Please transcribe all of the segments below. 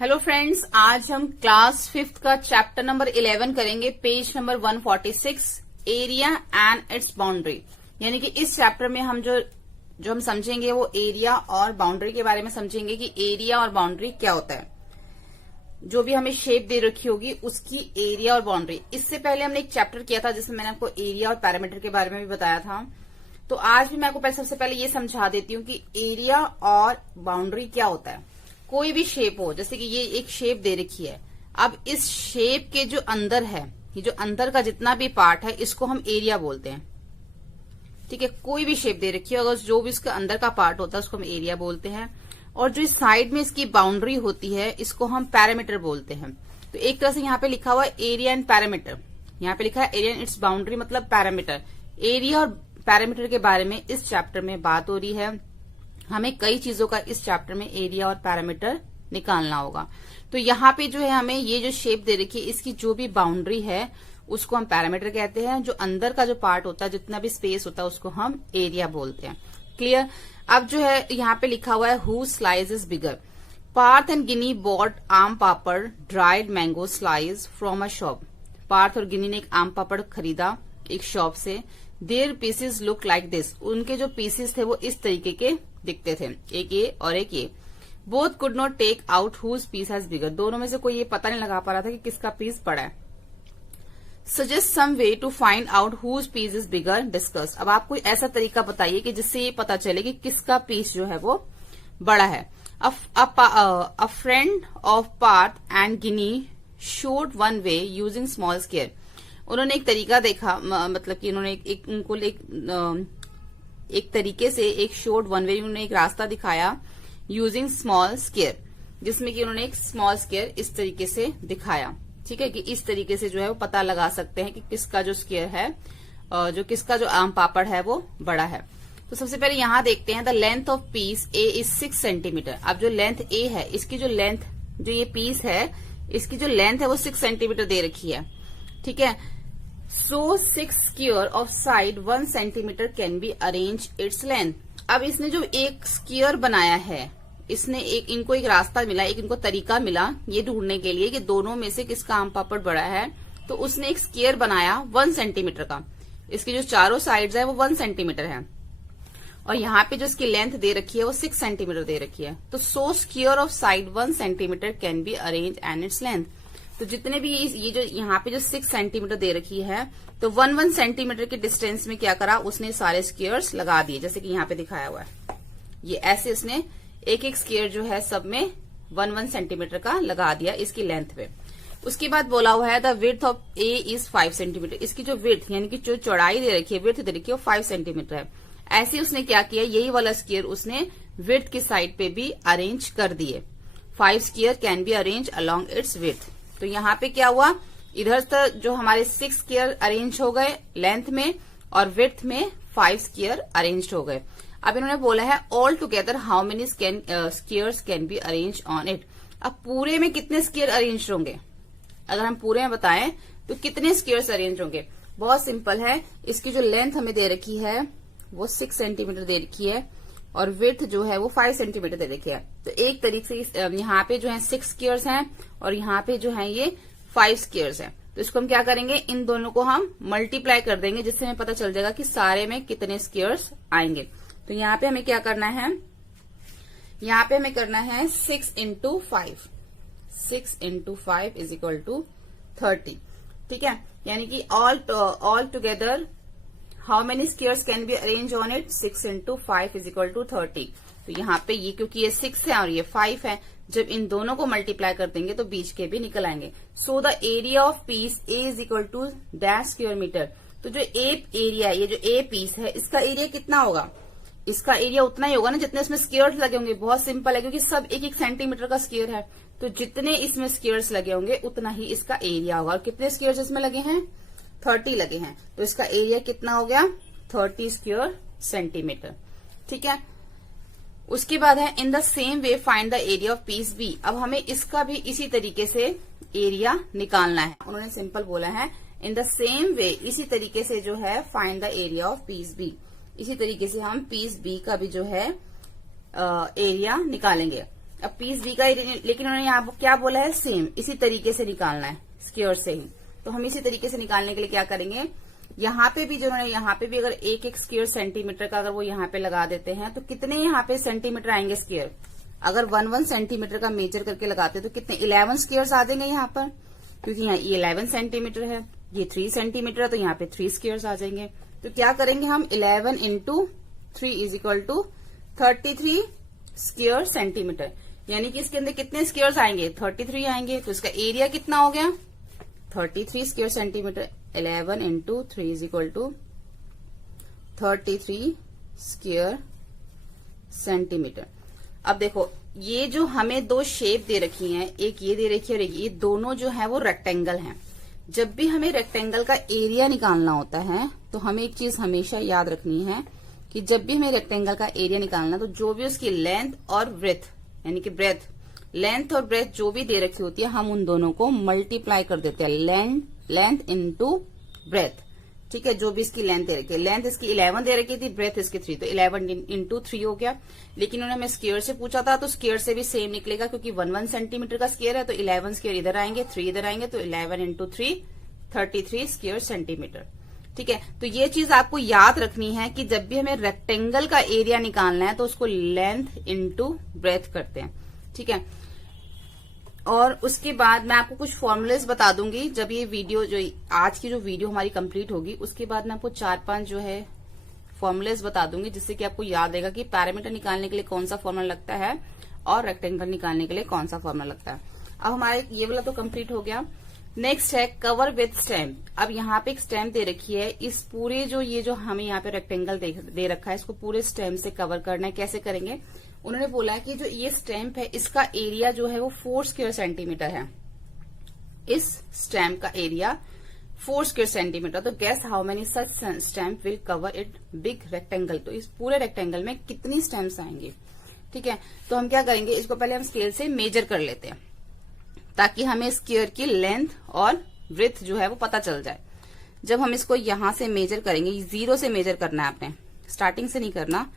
Hello friends, आज हम class 5th का चैप्टर नंबर 11 करेंगे, page number 146, area and it's boundary. यानी कि इस चैप्टर में हम जो हम समझेंगे वो एरिया और बाउंड्री के बारे में समझेंगे कि एरिया और बाउंड्री क्या होता है। जो भी हमें शेप दे रखी होगी उसकी एरिया और बाउंड्री। इससे पहले हमने एक चैप्टर किया था जिसमें मैंने आपको एरिया और पैरामीटर के बारे में भी बताया था। तो आज भी मैं आपको सबसे पहले ये समझा देती हूँ कि एरिया और बाउंड्री क्या होता है। कोई भी शेप हो, जैसे कि ये एक शेप दे रखी है, अब इस शेप के जो अंदर है, ये जो अंदर का जितना भी पार्ट है इसको हम एरिया बोलते हैं। ठीक है, कोई भी शेप दे रखी है, अगर जो भी इसका अंदर का पार्ट होता है उसको हम एरिया बोलते हैं। और जो इस साइड में इसकी बाउंड्री होती है इसको हम पैरामीटर बोलते हैं। तो एक तरह से यहाँ पे लिखा हुआ है एरिया एंड पैरामीटर। यहाँ पे लिखा है एरिया एंड इट्स बाउंड्री मतलब पैरामीटर। एरिया और पैरामीटर के बारे में इस चैप्टर में बात हो रही है। हमें कई चीजों का इस चैप्टर में एरिया और पैरामीटर निकालना होगा। तो यहाँ पे जो है हमें ये जो शेप दे रखी है इसकी जो भी बाउंड्री है उसको हम पैरामीटर कहते हैं। जो अंदर का जो पार्ट होता है, जितना भी स्पेस होता है, उसको हम एरिया बोलते हैं। क्लियर। अब जो है यहाँ पे लिखा हुआ है whose slice is bigger. Parth and Gini bought aam papad dried mango slice from a shop. Parth और गिनी ने एक आम पापड़ खरीदा एक शॉप से। Their pieces look like this. उनके जो पीसेस थे वो इस तरीके के दिखते थे, एक ये और एक ये। Both could not take out whose piece has bigger. दोनों में से कोई ये पता नहीं लगा पा रहा था कि किसका पीस बड़ा है। Suggest some way to find out whose piece is bigger, discuss. अब आप कोई ऐसा तरीका बताइए कि जिससे ये पता चले कि किसका पीस जो है वो बड़ा है। A friend of Parth and Gini showed one way using small square. उन्होंने एक तरीका देखा, मतलब कि उन्होंने उनको एक तरीके से एक शोड वन वे, उन्होंने एक रास्ता दिखाया यूजिंग स्मॉल स्केयर, जिसमें कि उन्होंने एक स्मॉल स्केयर इस तरीके से दिखाया। ठीक है, कि इस तरीके से जो है वो पता लगा सकते हैं कि किसका जो स्केयर है, किसका जो आम पापड़ है वो बड़ा है। तो सबसे पहले यहाँ देखते हैं the length of piece A is 6 centimetre. अब जो लेंथ ए है, इसकी जो लेंथ, जो ये पीस है इसकी जो लेंथ है वो 6 सेंटीमीटर दे रखी है। ठीक है, सो 6 square of side 1 centimetre can be arrange its length. अब इसने जो एक स्क्वायर बनाया है, इसने इनको एक रास्ता मिला, एक इनको तरीका मिला ये ढूंढने के लिए कि दोनों में से किसका आम पापड़ बड़ा है। तो उसने एक स्क्वायर बनाया 1 सेंटीमीटर का। इसकी जो चारों साइड्स है वो 1 सेंटीमीटर है और यहाँ पे जो इसकी लेंथ दे रखी है वो 6 सेंटीमीटर दे रखी है। तो so square of side 1 centimetre can be arrange and its length. तो जितने भी ये जो यहाँ पे जो 6 सेंटीमीटर दे रखी है, तो 1 सेंटीमीटर के डिस्टेंस में क्या करा, उसने सारे स्क्वायर्स लगा दिए, जैसे कि यहाँ पे दिखाया हुआ है। ये ऐसे उसने एक एक स्क्वायर जो है सब में 1 सेंटीमीटर का लगा दिया इसकी लेंथ पे। उसके बाद बोला हुआ है the width of A is 5 centimetre. इसकी जो विड्थ यानी कि जो चौड़ाई दे रखी है, विड्थ दे रखी है वो 5 सेंटीमीटर है। ऐसे उसने क्या किया, यही वाला स्क्वायर उसने विड्थ की साइड पे भी अरेंज कर दिए। 5 square can be arrange along it's width. तो यहाँ पे क्या हुआ, इधर तक जो हमारे 6 स्क्वायर अरेंज हो गए लेंथ में और विड्थ में 5 स्क्वायर अरेंज हो गए। अब इन्होंने बोला है all together how many squares can be arrange on it. अब पूरे में कितने स्क्वायर अरेंज होंगे, अगर हम पूरे में बताएं तो कितने स्क्वायर्स अरेंज होंगे। बहुत सिंपल है, इसकी जो लेंथ हमें दे रखी है वो 6 सेंटीमीटर दे रखी है और विड्थ जो है वो 5 सेंटीमीटर दे रखी है। तो एक तरीके से यहाँ पे जो है 6 स्क्वायर्स हैं और यहाँ पे जो है ये 5 स्क्वायर्स हैं। तो इसको हम क्या करेंगे, इन दोनों को हम मल्टीप्लाई कर देंगे, जिससे हमें पता चल जाएगा कि सारे में कितने स्क्वायर्स आएंगे। तो यहाँ पे हमें क्या करना है, यहाँ पे हमें करना है 6 into 5। 6 into 5 is equal to 30। ठीक है, यानी कि all together how many squares can be arrange on it, 6 into 5 is equal to 30। तो यहाँ पे ये क्योंकि ये 6 है और ये 5 है, जब इन दोनों को मल्टीप्लाई कर देंगे तो बीच के भी निकल आएंगे। So the area of piece A is equal to dash square metre. तो जो ए एरिया, ये जो ए पीस है इसका एरिया कितना होगा, इसका एरिया उतना ही होगा ना जितने इसमें स्क्वायर्स लगे होंगे। बहुत सिंपल है, क्योंकि सब 1-1 सेंटीमीटर का स्क्वायर है, तो जितने इसमें स्क्वायर्स लगे होंगे उतना ही इसका एरिया होगा। और कितने स्क्वायर्स इसमें लगे हैं, 30 लगे हैं, तो इसका एरिया कितना हो गया, 30 स्क्वायर सेंटीमीटर। ठीक है, उसके बाद है in the same way find the area of piece B. अब हमें इसका भी इसी तरीके से एरिया निकालना है। उन्होंने सिंपल बोला है इन द सेम वे, इसी तरीके से जो है find the area of piece B. इसी तरीके से हम पीस बी का भी जो है एरिया निकालेंगे। अब पीस बी का, लेकिन उन्होंने यहाँ पर क्या बोला है, सेम इसी तरीके से निकालना है स्क्वायर से ही। तो हम इसी तरीके से निकालने के लिए क्या करेंगे, यहाँ पे भी जो उन्होंने यहाँ पे भी अगर एक एक स्क्वायर सेंटीमीटर का अगर वो यहाँ पे लगा देते हैं तो कितने यहाँ पे सेंटीमीटर आएंगे स्क्वायर। अगर 1 सेंटीमीटर का मेजर करके लगाते हैं तो कितने 11 स्क्वायर्स आ जाएंगे यहाँ पर, क्योंकि यहाँ ये 11 सेंटीमीटर है, ये 3 सेंटीमीटर है, तो यहाँ पे 3 स्क्वायर्स आ जाएंगे। तो क्या करेंगे हम, 11 into 3 is equal to 33 square centimetre, यानी कि इसके अंदर कितने स्क्वायर्स आएंगे, 33 आएंगे। तो इसका एरिया कितना हो गया, 33 square centimetre. 11 into 3 is equal to 33 square centimetre. अब देखो ये जो हमें दो शेप दे रखी हैं, एक ये दे रखी है और एक ये, दोनों जो है वो रेक्टेंगल हैं। जब भी हमें रेक्टेंगल का एरिया निकालना होता है तो हमें एक चीज हमेशा याद रखनी है कि जब भी हमें रेक्टेंगल का एरिया निकालना तो जो भी उसकी लेंथ और ब्रेथ यानी कि ब्रेथ, लेंथ और ब्रेथ जो भी दे रखी होती है हम उन दोनों को मल्टीप्लाई कर देते हैं, लेंथ इंटू ब्रेथ। ठीक है, जो भी इसकी लेंथ दे रखी है, लेंथ इसकी 11 दे रखी थी, ब्रेथ इसकी 3, तो 11 इंटू 3 हो गया। लेकिन उन्होंने हमें स्क्वायर से पूछा था तो स्क्वायर से भी सेम निकलेगा, क्योंकि 1 सेंटीमीटर का स्क्वायर है तो 11 स्क्वायर इधर आएंगे, 3 इधर आएंगे, तो 11 इंटू 3 33 स्क्वायर सेंटीमीटर। ठीक है, तो ये चीज आपको याद रखनी है कि जब भी हमें रेक्टेंगल का एरिया निकालना है तो उसको लेंथ इंटू ब्रेथ करते हैं। ठीक है, और उसके बाद मैं आपको कुछ फॉर्मूलेस बता दूंगी जब ये वीडियो, जो आज की जो वीडियो हमारी कंप्लीट होगी उसके बाद मैं आपको 4-5 जो है फॉर्मूलेस बता दूंगी, जिससे कि आपको याद रहेगा कि पैरामीटर निकालने के लिए कौन सा फॉर्मूला लगता है और रेक्टेंगल निकालने के लिए कौन सा फॉर्मूला लगता है। अब हमारे ये वाला तो कंप्लीट हो गया। नेक्स्ट है कवर विथ स्टैम्प। अब यहाँ पे एक स्टैम्प दे रखी है, इस पूरे जो ये जो हमें यहाँ पे रेक्टेंगल दे रखा है इसको पूरे स्टैम्प से कवर करना है। कैसे करेंगे, उन्होंने बोला है कि जो ये स्टैम्प है इसका एरिया जो है वो 4 स्क्वायर सेंटीमीटर है। इस स्टैम्प का एरिया 4 स्क्वायर सेंटीमीटर। तो guess how many such stamp will cover it big rectangle. तो इस पूरे रेक्टेंगल में कितनी स्टैम्प्स आएंगे। ठीक है, तो हम क्या करेंगे, इसको पहले हम स्केल से मेजर कर लेते हैं ताकि हमें स्क्वायर की लेंथ और ब्रेथ जो है वो पता चल जाए। जब हम इसको यहां से मेजर करेंगे, 0 से मेजर करना है आपने, स्टार्टिंग से नहीं करना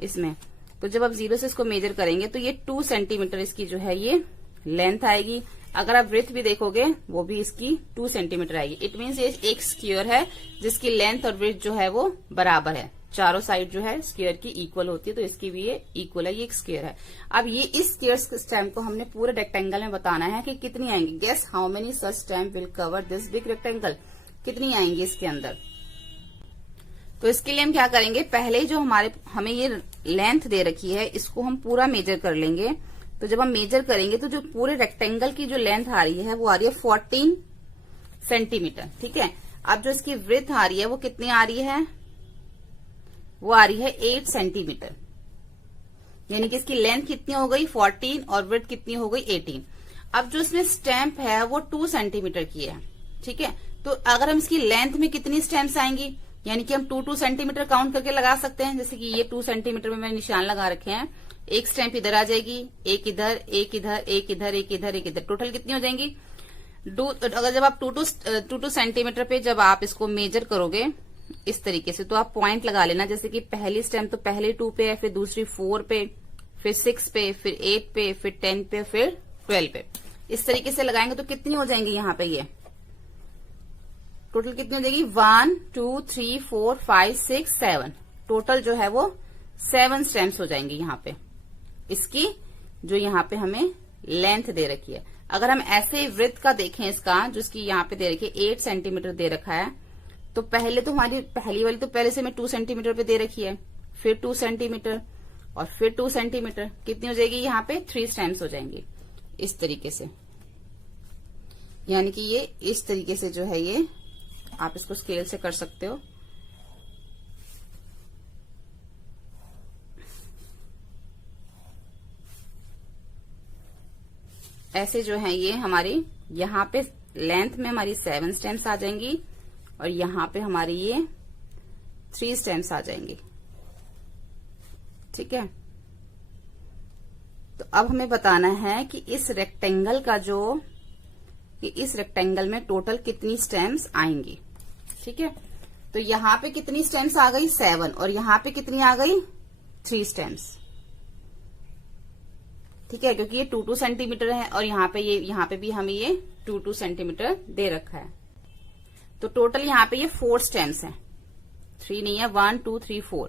इसमें। तो जब आप 0 से इसको मेजर करेंगे तो ये 2 सेंटीमीटर इसकी जो है ये लेंथ आएगी। अगर आप ब्रेथ भी देखोगे वो भी इसकी 2 सेंटीमीटर आएगी। इट मीन्स ये एक स्क्वायर है जिसकी लेंथ और ब्रेथ जो है वो बराबर है, चारों साइड जो है स्क्वायर की इक्वल होती है, तो इसकी भी ये इक्वल है, ये एक स्क्वायर है। अब ये इस स्क्वायर स्टैम्प को हमने पूरे रेक्टेंगल में बताना है कि कितनी आएंगी। Guess how many such stamp will cover this big rectangle, कितनी आएंगी इसके अंदर। तो इसके लिए हम क्या करेंगे, पहले जो हमें ये लेंथ दे रखी है इसको हम पूरा मेजर कर लेंगे। तो जब हम मेजर करेंगे तो जो पूरे रेक्टेंगल की जो लेंथ आ रही है वो आ रही है 14 सेंटीमीटर। ठीक है, अब जो इसकी ब्रेथ आ रही है वो कितनी आ रही है, वो आ रही है 8 सेंटीमीटर। यानी कि इसकी लेंथ कितनी हो गई 14 और ब्रेथ कितनी हो गई 18। अब जो इसमें स्टैम्प है वो 2 सेंटीमीटर की है। ठीक है, तो अगर हम इसकी लेंथ में कितनी स्टैम्प्स आएंगी, यानी कि हम 2 सेंटीमीटर काउंट करके लगा सकते हैं। जैसे कि ये 2 सेंटीमीटर में मैंने निशान लगा रखे हैं, एक स्टैम्प इधर आ जाएगी, एक इधर, एक इधर, एक इधर, एक इधर, एक इधर, टोटल कितनी हो जाएंगी। अगर जब आप 2 सेंटीमीटर पे जब आप इसको मेजर करोगे इस तरीके से तो आप पॉइंट लगा लेना। जैसे कि पहली स्टैम्प तो पहले 2 पे है, फिर दूसरी 4 पे, फिर 6 पे, फिर 8 पे, फिर 10 पे, फिर 12 पे। इस तरीके से लगाएंगे तो कितनी हो जाएंगी यहाँ पे, ये टोटल कितनी हो जाएगी 1 2 3 4 5 6 7, टोटल जो है वो 7 स्टैम्प्स हो जाएंगी यहाँ पे इसकी, जो यहाँ पे हमें लेंथ दे रखी है। अगर हम ऐसे वृत्त का देखें इसका, जो इसकी यहाँ पे दे रखी है 8 सेंटीमीटर दे रखा है, तो पहले तो हमारी पहली वाली तो पहले से मैं 2 सेंटीमीटर पे दे रखी है, फिर 2 सेंटीमीटर और फिर 2 सेंटीमीटर, कितनी हो जाएगी यहाँ पे 3 स्टैम्प्स हो जाएंगी इस तरीके से। यानी कि ये इस तरीके से जो है ये आप इसको स्केल से कर सकते हो। ऐसे जो है ये हमारी यहाँ पे लेंथ में हमारी 7 स्टैम्प्स आ जाएंगी और यहाँ पे हमारी ये 3 स्टैम्प्स आ जाएंगी। ठीक है, तो अब हमें बताना है कि इस रेक्टेंगल का इस रेक्टेंगल में टोटल कितनी स्टैम्प्स आएंगी। ठीक है, तो यहाँ पे कितनी स्टैम्प्स आ गई 7 और यहाँ पे कितनी आ गई 3 स्टैम्प्स। ठीक है, क्योंकि ये 2 सेंटीमीटर है और यहाँ पे भी हमें ये 2 सेंटीमीटर दे रखा है। तो टोटल यहाँ पे ये 4 स्टेम्स है, 3 नहीं है, 1 2 3 4।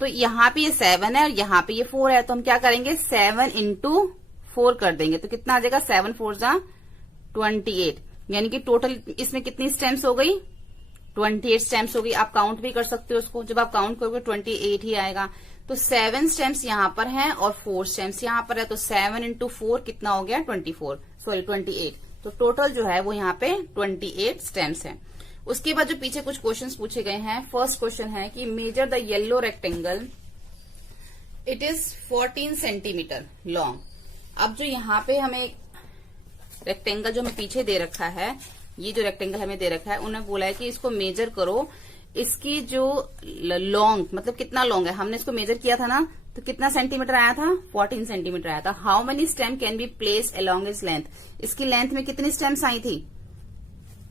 तो यहाँ पे ये 7 है और यहाँ पे ये 4 है, तो हम क्या करेंगे 7 इंटू 4 कर देंगे। तो कितना आ जाएगा 7 4 जा 28, यानी कि टोटल इसमें कितनी स्टेम्स हो गई 28 स्टेम्स हो गई। आप काउंट भी कर सकते हो उसको, जब आप काउंट करोगे 28 ही आएगा। तो 7 स्टेम्स यहाँ पर हैं और 4 स्टेम्स यहाँ पर है, तो 7 इंटू 4 कितना हो गया 28। तो टोटल जो है वो यहाँ पे 28 स्टेम्स है। उसके बाद जो पीछे कुछ क्वेश्चंस पूछे गए हैं, फर्स्ट क्वेश्चन है कि measure the yellow rectangle, it is 14 centimetre long. अब जो यहाँ पे हमें रेक्टेंगल जो हमें पीछे दे रखा है, ये जो रेक्टेंगल हमें दे रखा है, उन्होंने बोला है कि इसको मेजर करो, इसकी जो लॉन्ग मतलब कितना लॉन्ग है, हमने इसको मेजर किया था ना, तो कितना सेंटीमीटर आया था 14 सेंटीमीटर आया था। How many stem can be place along its length, इसकी लेंथ में कितनी स्टेम्स आई थी,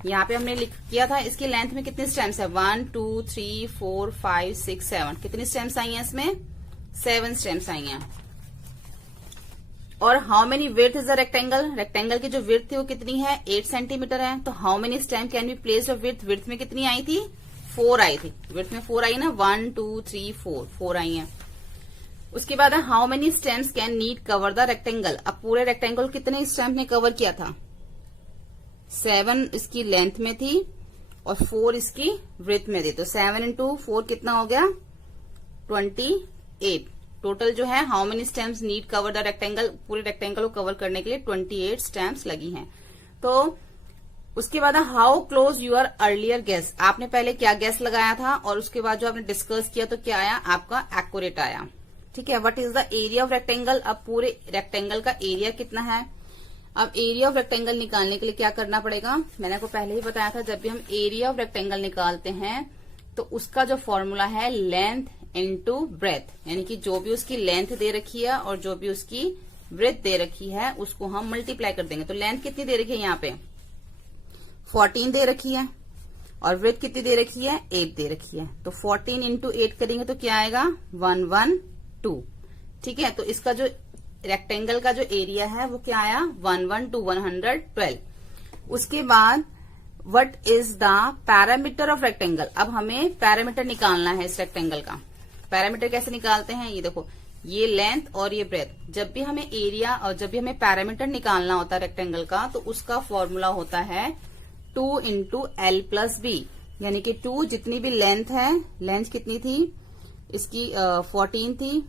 यहाँ पे हमने लिख किया था इसकी लेंथ में कितनी स्टेम्स है 1 2 3 4 5 6 7, कितनी स्टेम्स आई हैं इसमें 7 स्टेम्स आई हैं। और how many width is the rectangle, rectangle की जो विड्थ थी वो कितनी है 8 सेंटीमीटर है। तो how many stem can be place of width, width में कितनी आई थी 4 आई थी, विड्थ में 4 आई ना, 1 2 3 4 आई है। उसके बाद है how many stems can need cover the rectangle, अब पूरे रेक्टेंगल कितने स्टेम्स ने कवर किया था 7 इसकी लेंथ में थी और 4 इसकी विड्थ में थी। तो 7 इंटू 4 कितना हो गया 28। टोटल जो है how many stems need cover the rectangle, पूरे रेक्टेंगल को कवर करने के लिए 28 स्टेम्स लगी हैं। तो उसके बाद how close your earlier guess, आपने पहले क्या गेस लगाया था और उसके बाद जो आपने डिस्कस किया तो क्या आया आपका एक्यूरेट आया। ठीक है, what is the area of rectangle, अब पूरे रेक्टेंगल का एरिया कितना है। अब एरिया ऑफ रेक्टेंगल निकालने के लिए क्या करना पड़ेगा, मैंने आपको पहले ही बताया था, जब भी हम एरिया ऑफ रेक्टेंगल निकालते हैं तो उसका जो फॉर्मूला है लेंथ इनटू ब्रेथ, यानी कि जो भी उसकी लेंथ दे रखी है और जो भी उसकी ब्रेथ दे रखी है उसको हम मल्टीप्लाई कर देंगे। तो लेंथ कितनी दे रखी है यहाँ पे 14 दे रखी है और ब्रेथ कितनी दे रखी है 8 दे रखी है। तो 14 इंटू 8 करेंगे तो क्या आएगा 112। ठीक है, तो इसका जो रेक्टेंगल का जो एरिया है वो क्या आया 112 उसके बाद what is the parameter of rectangle, अब हमें पैरामीटर निकालना है इस रेक्टेंगल का। पैरामीटर कैसे निकालते हैं, ये देखो ये लेंथ और ये ब्रेथ, जब भी हमें एरिया और जब भी हमें पैरामीटर निकालना होता है रेक्टेंगल का तो उसका फॉर्मूला होता है 2 इंटू एल प्लस बी, यानी कि 2 जितनी भी लेंथ है, लेंथ कितनी थी इसकी 14 थी,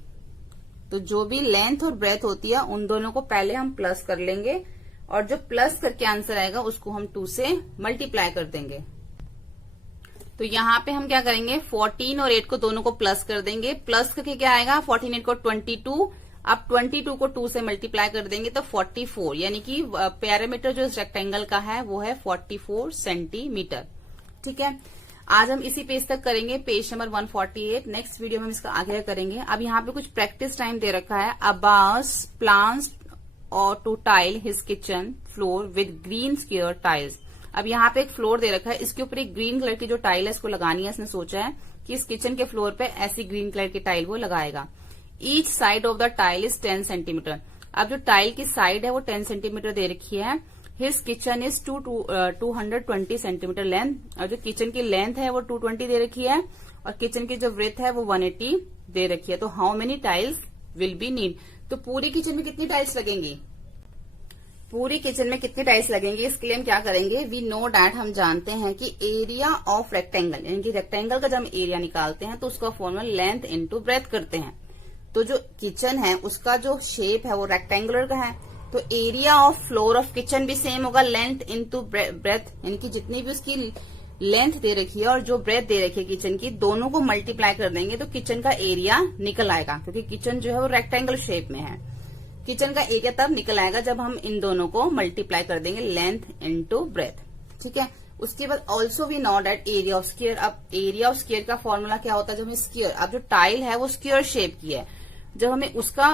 तो जो भी लेंथ और ब्रेथ होती है उन दोनों को पहले हम प्लस कर लेंगे और जो प्लस करके आंसर आएगा उसको हम 2 से मल्टीप्लाई कर देंगे। तो यहाँ पे हम क्या करेंगे 14 और 8 को दोनों को प्लस कर देंगे, प्लस करके क्या आएगा 14 8 को 22, अब 22 को 2 से मल्टीप्लाई कर देंगे तो 44, यानी कि पैरामीटर जो इस रेक्टेंगल का है वो है 44 सेंटीमीटर। ठीक है, आज हम इसी पेज तक करेंगे, पेज नंबर 148। नेक्स्ट वीडियो में हम इसका आगे करेंगे। अब यहाँ पे कुछ प्रैक्टिस टाइम दे रखा है। अब्बास प्लान्स और to tile his kitchen floor with green square tiles. अब यहाँ पे एक फ्लोर दे रखा है, इसके ऊपर एक ग्रीन कलर की जो टाइल है इसको लगानी है। इसने सोचा है कि इस किचन के फ्लोर पे ऐसी ग्रीन कलर की टाइल वो लगाएगा। Each side of the tile is 10 centimetre. अब जो टाइल की साइड है वो 10 सेंटीमीटर दे रखी है। His kitchen is 220 centimetre length, और जो किचन की लेंथ है वो 220 दे रखी है और किचन की जो ब्रेथ है वो 180 दे रखी है। तो how many tiles will be need, तो पूरी किचन में कितनी टाइल्स लगेंगी, पूरी किचन में कितनी टाइल्स लगेंगी, इसके लिए हम क्या करेंगे, वी नो डैट, हम जानते हैं कि एरिया ऑफ रेक्टेंगल, यानी कि रेक्टेंगल का जब हम एरिया निकालते हैं तो उसका फॉर्मूला लेंथ इनटू ब्रेथ करते हैं। तो जो किचन है उसका जो शेप है वो रेक्टेंगुलर का है, तो area of floor of kitchen भी सेम होगा लेंथ इनटू ब्रेथ, यानी कि जितनी भी उसकी लेंथ दे रखी है और जो ब्रेथ दे रखी है किचन की, दोनों को मल्टीप्लाई कर देंगे तो किचन का एरिया निकल आएगा, क्योंकि किचन जो है वो रेक्टेंगल शेप में है। किचन का एरिया तब निकल आएगा जब हम इन दोनों को मल्टीप्लाई कर देंगे लेंथ इनटू ब्रेथ। ठीक है, उसके बाद also we know that area of square. अब एरिया ऑफ स्क्वायर का फॉर्मूला क्या होता है, जब हमें स्क्वायर, अब जो टाइल है वो स्क्वायर शेप की है, जब हमें उसका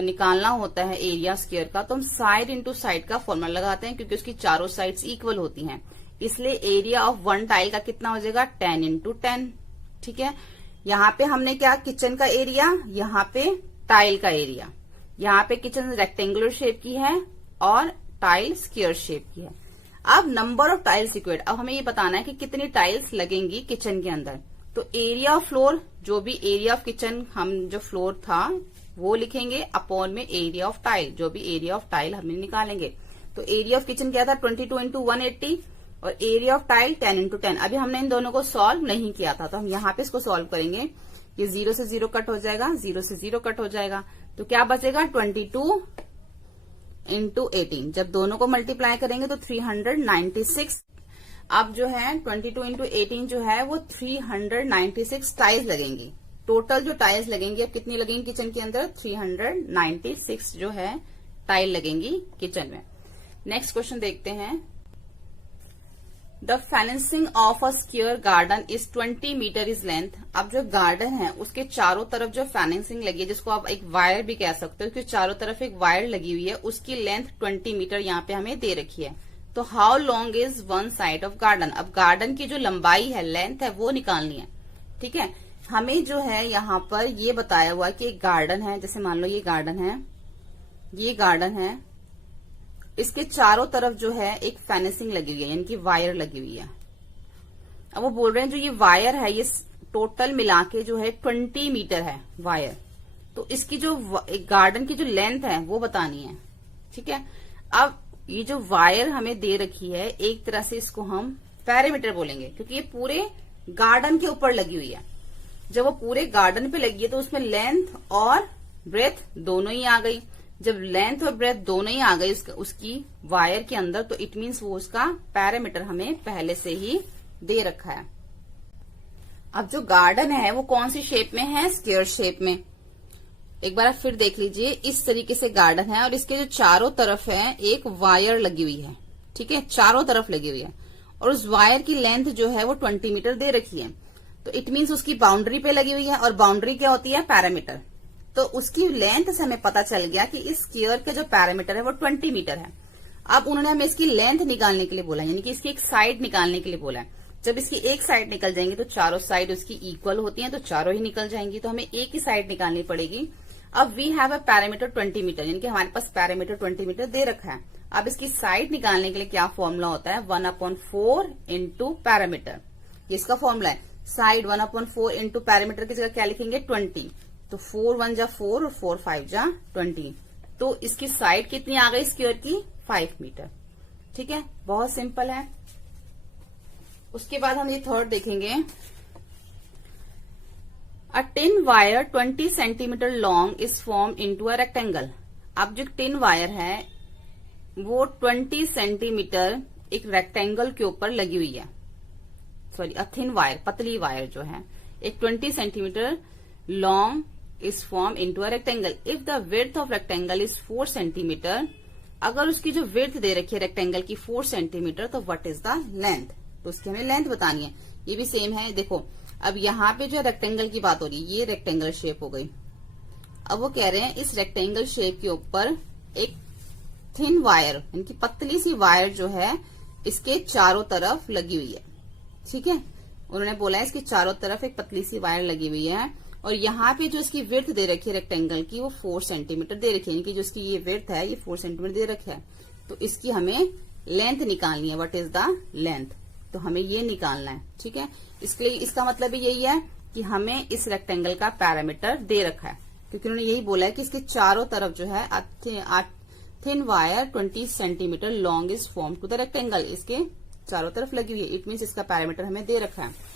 निकालना होता है एरिया स्क्वायर का तो हम साइड इंटू साइड का फॉर्मूला लगाते हैं, क्योंकि उसकी चारों साइड्स इक्वल होती हैं। इसलिए एरिया ऑफ वन टाइल का कितना हो जाएगा 10 इंटू 10। ठीक है, यहाँ पे हमने क्या किचन का एरिया, यहाँ पे टाइल का एरिया, यहाँ पे किचन रेक्टेंगुलर शेप की है और टाइल स्क्वायर शेप की है। अब नंबर ऑफ टाइल्स रिक्वायर्ड, अब हमें ये बताना है कि कितनी टाइल्स लगेंगी किचन के अंदर। तो एरिया ऑफ फ्लोर, जो भी एरिया ऑफ किचन हम जो फ्लोर था वो लिखेंगे अपॉन में एरिया ऑफ टाइल, जो भी एरिया ऑफ टाइल हमें निकालेंगे। तो एरिया ऑफ किचन क्या था 22 इंटू 180 और एरिया ऑफ टाइल 10 इंटू 10। अभी हमने इन दोनों को सॉल्व नहीं किया था तो हम यहाँ पे इसको सॉल्व करेंगे। ये 0 से 0 कट हो जाएगा, 0 से 0 कट हो जाएगा, तो क्या बचेगा 22 इंटू 18। जब दोनों को मल्टीप्लाई करेंगे तो 396। अब जो है 22 इंटू 18 जो है वो 396 टाइल्स लगेंगी। टोटल जो टाइल्स लगेंगी अब कितनी लगेंगी किचन के अंदर 396 जो है टाइल लगेंगी किचन में। नेक्स्ट क्वेश्चन देखते हैं। The fencing of a square garden is 20 metre is length. अब जो गार्डन है उसके चारों तरफ जो फेंसिंग लगी है, जिसको आप एक वायर भी कह सकते हो, उसके चारों तरफ एक वायर लगी हुई है, उसकी लेंथ 20 मीटर यहाँ पे हमें दे रखी है। तो how long is one side of garden. अब गार्डन की जो लंबाई है, लेंथ है, वो निकालनी है। ठीक है, हमें जो है यहाँ पर ये बताया हुआ है कि एक गार्डन है, जैसे मान लो ये गार्डन है, ये गार्डन है, इसके चारों तरफ जो है एक फेंसिंग लगी हुई है, यानी कि वायर लगी हुई है। अब वो बोल रहे हैं जो ये वायर है ये टोटल मिला के जो है 20 मीटर है वायर। तो इसकी जो गार्डन की जो लेंथ है वो बतानी है। ठीक है, अब ये जो वायर हमें दे रखी है, एक तरह से इसको हम पैरामीटर बोलेंगे, क्योंकि ये पूरे गार्डन के ऊपर लगी हुई है। जब वो पूरे गार्डन पे लगी है तो उसमें लेंथ और ब्रेथ दोनों ही आ गई। जब लेंथ और ब्रेथ दोनों ही आ गई उसकी वायर के अंदर, तो इट मीन्स वो उसका पैरामीटर हमें पहले से ही दे रखा है। अब जो गार्डन है वो कौन सी शेप में है, स्क्वायर शेप में। एक बार आप फिर देख लीजिए, इस तरीके से गार्डन है और इसके जो चारों तरफ है एक वायर लगी हुई है। ठीक है, चारों तरफ लगी हुई है और उस वायर की लेंथ जो है वो 20 मीटर दे रखी है। तो इट मीन्स उसकी बाउंड्री पे लगी हुई है, और बाउंड्री क्या होती है, पैरामीटर। तो उसकी लेंथ से हमें पता चल गया कि इस स्क्वायर का जो पैरामीटर है वो 20 मीटर है। अब उन्होंने हमें इसकी लेंथ निकालने के लिए बोला, यानी कि इसकी एक साइड निकालने के लिए बोला है। जब इसकी एक साइड निकल जाएंगी तो चारों साइड उसकी इक्वल होती हैं, तो चारों ही निकल जाएंगी, तो हमें एक ही साइड निकालनी पड़ेगी। अब we have a parameter 20 metre, यानी कि हमारे पास पैरामीटर 20 मीटर दे रखा है। अब इसकी साइड निकालने के लिए क्या फॉर्मूला होता है, 1/4 इंटू पैरामीटर, इसका फॉर्मूला है। साइड 1/4 इंटू पैरामीटर की जगह क्या लिखेंगे 20, तो 4 1 जा 4 और 4 5 जा 20। तो इसकी साइड कितनी आ गई स्क्वायर की 5 मीटर। ठीक है, बहुत सिंपल है। उसके बाद हम ये थर्ड देखेंगे। A tin wire 20 centimetre long is form into a rectangle. अब जो टिन वायर है वो 20 सेंटीमीटर एक रेक्टेंगल के ऊपर लगी हुई है। सॉरी, अ थिन वायर, पतली वायर जो है एक 20 centimetre long is form into a rectangle. If the width of rectangle is 4 centimetre, अगर उसकी जो विड्थ दे रखी है रेक्टेंगल की 4 सेंटीमीटर, तो व्हाट इज द लेंथ, तो उसकी हमें लेंथ बतानी है। ये भी सेम है। देखो, अब यहाँ पे जो रेक्टेंगल की बात हो रही है, ये रेक्टेंगल शेप हो गई। अब वो कह रहे हैं इस रेक्टेंगल शेप के ऊपर एक थिन वायर, यानी कि पतली सी वायर जो है इसके चारों तरफ लगी हुई है। ठीक है, उन्होंने बोला है इसके चारों तरफ एक पतली सी वायर लगी हुई है, और यहाँ पे जो इसकी विड्थ दे रखी है रेक्टेंगल की वो 4 सेंटीमीटर दे रखी है, यानी कि जो इसकी ये विड्थ है ये 4 सेंटीमीटर दे रखा है। तो इसकी हमें लेंथ निकालनी है, व्हाट इज द लेंथ, तो हमें ये निकालना है। ठीक है, इसके लिए इसका मतलब भी यही है कि हमें इस रेक्टेंगल का पैरामीटर दे रखा है, क्योंकि उन्होंने यही बोला है कि इसके चारों तरफ जो है thin wire 20 centimetre long is form to the rectangle, इसके चारों तरफ लगी हुई है। इट मीन्स इसका पैरामीटर हमें दे रखा है।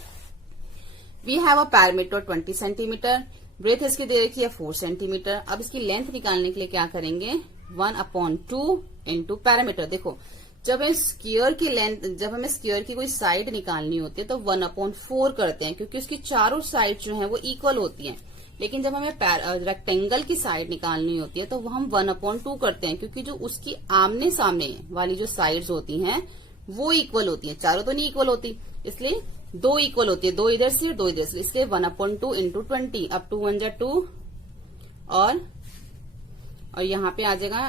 We have a parameter 20 centimetre, breadth इसकी दे रखी है 4 सेंटीमीटर। अब इसकी लेंथ निकालने के लिए क्या करेंगे, 1/2 इंटू पैरामीटर। देखो, जब हमें स्क्वायर की लेंथ, जब हमें स्क्वायर की कोई साइड निकालनी होती है तो 1/4 करते हैं, क्योंकि उसकी चारों साइड जो है वो इक्वल होती हैं। लेकिन जब हमें रेक्टेंगल की साइड निकालनी होती है तो वो हम 1/2 करते हैं, क्योंकि जो उसकी आमने सामने वाली जो साइड्स होती हैं वो इक्वल होती हैं, चारों तो नहीं इक्वल होती, इसलिए 2 इक्वल होती है, 2 इधर से और 2 इधर से, इसलिए 1/2 इंटू 20। अब 2 1 जा 2 और यहाँ पे आ जाएगा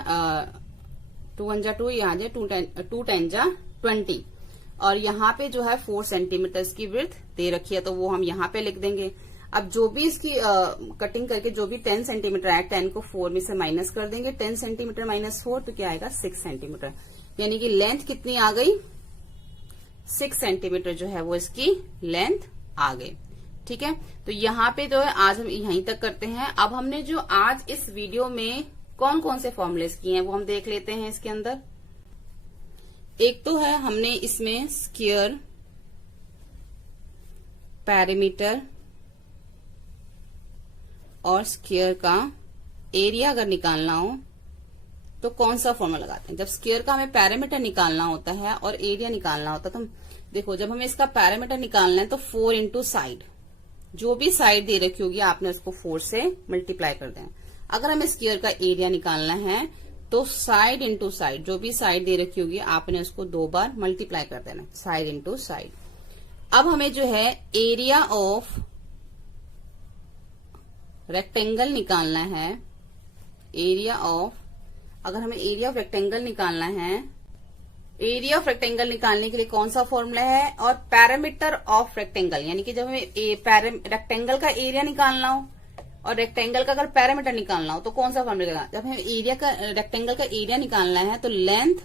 2 1 जा 2, यहाँ जाए 2 10 जा 20, और यहाँ पे जो है 4 सेंटीमीटर की विड्थ दे रखी है, तो वो हम यहाँ पे लिख देंगे। अब जो भी इसकी कटिंग करके जो भी 10 सेंटीमीटर आया, 10 को 4 में से माइनस कर देंगे, 10 सेंटीमीटर माइनस 4 तो क्या आएगा 6 सेंटीमीटर, यानी कि लेंथ कितनी आ गई 6 सेंटीमीटर जो है वो इसकी लेंथ आ गई। ठीक है, तो यहाँ पे जो है आज हम यहीं तक करते हैं। अब हमने जो आज इस वीडियो में कौन कौन से फॉर्मूलेस किए हैं वो हम देख लेते हैं इसके अंदर। एक तो है हमने इसमें स्क्वायर, पैरामीटर और स्क्वायर का एरिया अगर निकालना हो तो कौन सा फॉर्मूला लगाते हैं। जब स्क्वायर का हमें पैरामीटर निकालना होता है और एरिया निकालना होता है तो देखो, जब हमें इसका पैरामीटर निकालना है तो 4 इंटू साइड, जो भी साइड दे रखी होगी आपने उसको 4 से मल्टीप्लाई कर देना। अगर हमें स्क्वायर का एरिया निकालना है तो साइड इंटू साइड, जो भी साइड दे रखी होगी आपने उसको 2 बार मल्टीप्लाई कर देना, साइड इंटू साइड। अब हमें जो है एरिया ऑफ रेक्टेंगल निकालना है। एरिया ऑफ, अगर हमें एरिया ऑफ रेक्टेंगल निकालना है, एरिया ऑफ रेक्टेंगल निकालने के लिए कौन सा फॉर्मूला है, और पैरामीटर ऑफ रेक्टेंगल, यानी कि जब हमें रेक्टेंगल का एरिया निकालना हो और रेक्टेंगल का अगर पैरामीटर निकालना हो तो कौन सा फॉर्मूला लगाना। जब हमें एरिया का रेक्टेंगल का एरिया निकालना है तो लेंथ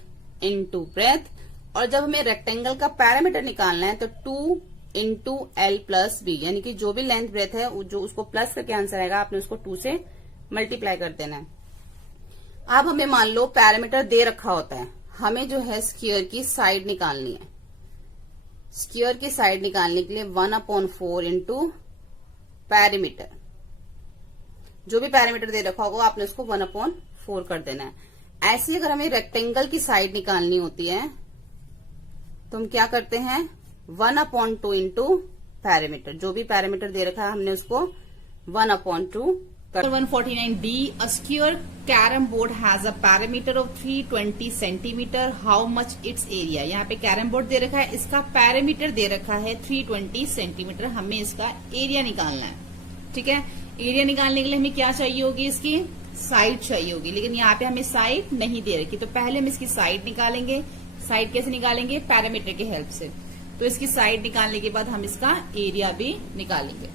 इंटू ब्रेथ, और जब हमें रेक्टेंगल का पैरामीटर निकालना है तो 2 इंटू एल प्लस बी, यानी कि जो भी लेंथ ब्रेथ है जो उसको प्लस करके आंसर आएगा आपने उसको 2 से मल्टीप्लाई कर देना है। अब हमें मान लो पैरामीटर दे रखा होता है, हमें जो है स्क्वायर की साइड निकालनी है। स्क्वायर की साइड निकालने के लिए 1/4 इंटू पैरामीटर, जो भी पैरामीटर दे रखा होगा आपने उसको 1/4 कर देना है। ऐसे अगर हमें रेक्टेंगल की साइड निकालनी होती है तो हम क्या करते हैं 1/2 इंटू पैरामीटर, जो भी पैरामीटर दे रखा है हमने उसको 1/2 कर। 149D, a square carom board has a perimeter of 320 centimetre, how much it's area. यहाँ पे कैरम बोर्ड दे रखा है, इसका पैरामीटर दे रखा है 320 सेंटीमीटर, हमें इसका एरिया निकालना है। ठीक है, एरिया निकालने के लिए हमें क्या चाहिए होगी, इसकी साइड चाहिए होगी, लेकिन यहाँ पे हमें साइड नहीं दे रखी, तो पहले हम इसकी साइड निकालेंगे। साइड कैसे निकालेंगे, पैरामीटर की हेल्प से। तो इसकी साइड निकालने के बाद हम इसका एरिया भी निकालेंगे।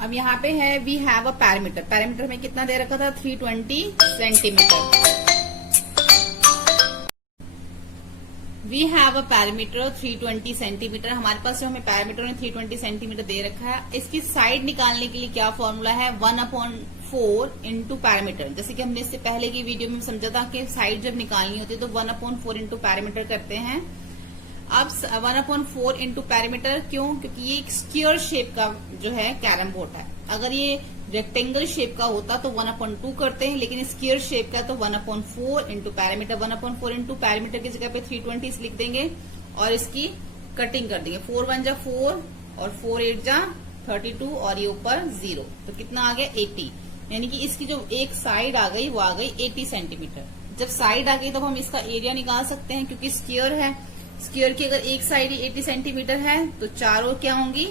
अब यहाँ पे है we have a parameter, parameter में कितना दे रखा था 320 centimetre. We have a parameter 320 centimetre, हमारे पास जो हमें पैरामीटर में 320 सेंटीमीटर दे रखा है। इसकी साइड निकालने के लिए क्या फॉर्मूला है 1/4 इंटू पैरामीटर। जैसे कि हमने इससे पहले की वीडियो में समझा था कि साइड जब निकालनी होती है तो 1/4 इंटू पैरामीटर करते हैं। अब 1/4 इंटू पैरामीटर क्यों, क्योंकि ये एक स्क्वायर शेप का जो है कैरम बोर्ड है। अगर ये रेक्टेंगल शेप का होता तो 1/2 करते हैं, लेकिन स्क्वायर शेप का तो 1/4 इंटू पैरामीटर। 1/4 इंटू पैरामीटर की जगह पे 320 लिख देंगे और इसकी कटिंग कर देंगे। 4 1 जा 4 और 4 8 जा 32 और ये ऊपर 0, तो कितना आ गया 80, यानी कि इसकी जो एक साइड आ गई वो आ गई 80 सेंटीमीटर। जब साइड आ गई तब हम इसका एरिया निकाल सकते हैं, क्योंकि स्क्वायर है। स्क्वायर की अगर एक साइड 80 सेंटीमीटर है तो चारों क्या होंगी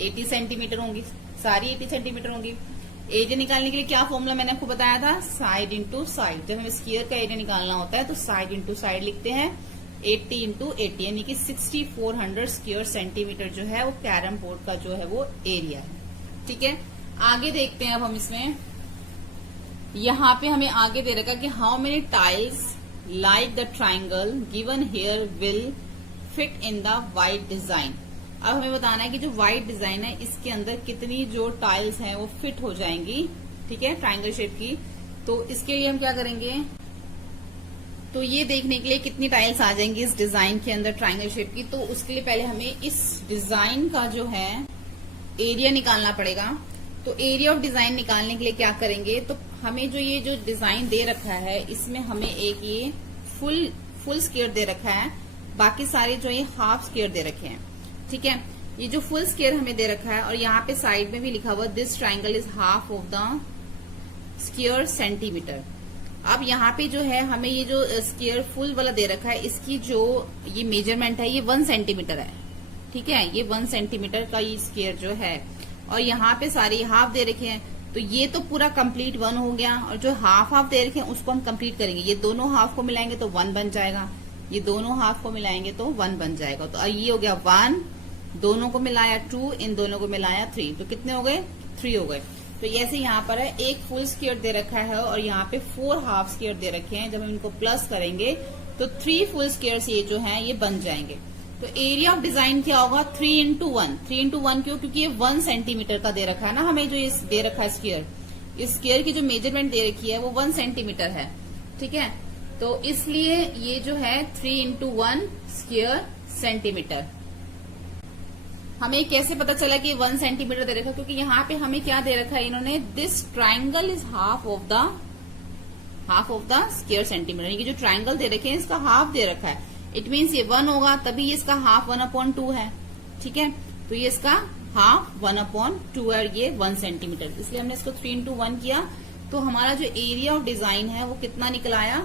80 सेंटीमीटर होंगी, सारी 80 सेंटीमीटर होंगी। एरिया निकालने के लिए क्या फॉर्मूला मैंने आपको बताया था, साइड इंटू साइड। जब हमें स्क्वायर का एरिया निकालना होता है तो साइड इंटू साइड लिखते हैं, 80 इंटू 80, यानी कि 6400 स्क्वायर सेंटीमीटर जो है वो कैरम बोर्ड का जो है वो एरिया है। ठीक है, आगे देखते हैं अब हम इसमें। यहाँ पे हमें आगे दे रखा कि how many tiles like the triangle given here will fit in the white design. अब हमें बताना है कि जो वाइट डिजाइन है इसके अंदर कितनी जो टाइल्स हैं वो फिट हो जाएंगी। ठीक है, ट्राइंगल शेप की। तो इसके लिए हम क्या करेंगे, तो ये देखने के लिए कितनी टाइल्स आ जाएंगी इस डिजाइन के अंदर ट्राइंगल शेप की, तो उसके लिए पहले हमें इस डिजाइन का जो है एरिया निकालना पड़ेगा। तो एरिया ऑफ डिजाइन निकालने के लिए क्या करेंगे, तो हमें जो ये जो डिजाइन दे रखा है इसमें हमें एक ये फुल स्क्वायर दे रखा है, बाकी सारे जो ये हाफ स्क्वायर दे रखे हैं। ठीक है, ये जो फुल स्क्वायर हमें दे रखा है और यहाँ पे साइड में भी लिखा हुआ this triangle is half of the square centimetre. अब यहाँ पे जो है हमें ये जो स्क्वायर फुल वाला दे रखा है इसकी जो ये मेजरमेंट है ये 1 सेंटीमीटर है। ठीक है, ये 1 सेंटीमीटर का ये स्क्वायर जो है, और यहाँ पे सारे हाफ दे रखे हैं, तो ये तो पूरा कंप्लीट 1 हो गया, और जो हाफ हाफ दे रखे हैं उसको हम कंप्लीट करेंगे। ये दोनों हाफ को मिलाएंगे तो 1 बन जाएगा, ये दोनों हाफ को मिलाएंगे तो 1 बन जाएगा। तो ये हो गया 1, दोनों को मिलाया 2, इन दोनों को मिलाया 3, तो कितने हो गए? 3 हो गए। तो ऐसे यहाँ पर है एक फुल स्क्वायर दे रखा है और यहाँ पे 4 हाफ स्क्वायर दे रखे हैं। जब हम इनको प्लस करेंगे तो 3 फुल स्क्वायर्स ये जो हैं ये बन जाएंगे। तो एरिया ऑफ डिजाइन क्या होगा? 3 इंटू 1। 3 इंटू 1 क्यों? क्योंकि ये 1 सेंटीमीटर का दे रखा है ना हमें, जो ये दे रखा है स्क्वायर, इस स्क्वायर की जो मेजरमेंट दे रखी है वो 1 सेंटीमीटर है, ठीक है। तो इसलिए ये जो है 3 इंटू 1 स्क्वायर सेंटीमीटर। हमें कैसे पता चला कि 1 सेंटीमीटर दे रखा? क्योंकि यहाँ पे हमें क्या दे रखा है इन्होंने, this triangle is half of the square centimetre, यानी कि जो ट्राइंगल दे रखे हैं इसका हाफ दे रखा है। इट मीन्स ये 1 होगा तभी ये इसका हाफ 1/2 है, ठीक है। तो ये इसका हाफ 1/2 है और ये 1 सेंटीमीटर, इसलिए हमने इसको 3 इंटू 1 किया। तो हमारा जो एरिया ऑफ डिजाइन है वो कितना निकल आया?